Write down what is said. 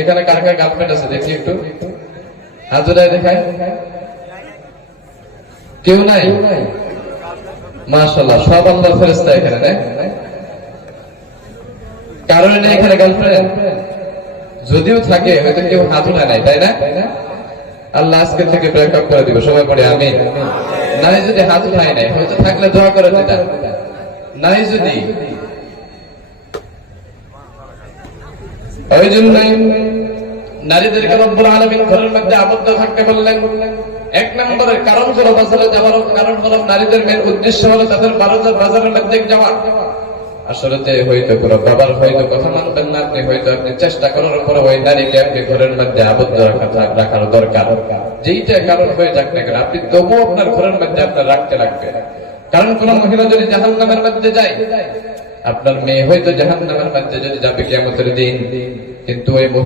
এখানে কার কার গার্লফ্রেন্ড আছে দেখি একটু হাত উঠায় দেখায়। কেউ নাই? মাশাআল্লাহ, সব আল্লাহর ফেরেশতা এখানে না? কারণ নেই এখানে গার্লফ্রেন্ড? যদিও থাকে হয়তো কেউ হাত উঠায় নাই, তাই না? আল্লাহ আজকে থেকে ব্রেকআপ করে দিব, সবাই পড়ে আমিন। নাই যদি হাত উঠায় নাই, হয়তো থাকলে দোয়া করে দিতাম। নাই যদি, ওই জন্যই নারীদেরকে রব্বুল আলামিন ঘরের মধ্যে আবদ্ধ থাকতে বললেন। এক নম্বরের কারণ হলো বাজারে যাওয়ার কারণ হলো নারীদের মেন উদ্দেশ্য হলো তাদের বাজারের মধ্যে যাওয়া। আসলে হয়তো কোনো বাবার হয়তো কথা মানবেন না আপনি, হয়তো আপনি চেষ্টা করার পরে ওই নারীকে আপনি ঘরের মধ্যে আবদ্ধ রাখার দরকার। যেইটা কারণ হয়ে যাক না কেন, আপনি তবুও আপনার ঘরের মধ্যে আপনার রাখতে লাগবে। কারণ কোন মহিলা যদি জাহান্নামের মধ্যে যায়, আপনার মেয়ে হয়তো জাহান্নামের মধ্যে যদি যাবে কিয়ামতের দিন, কিন্তু ওই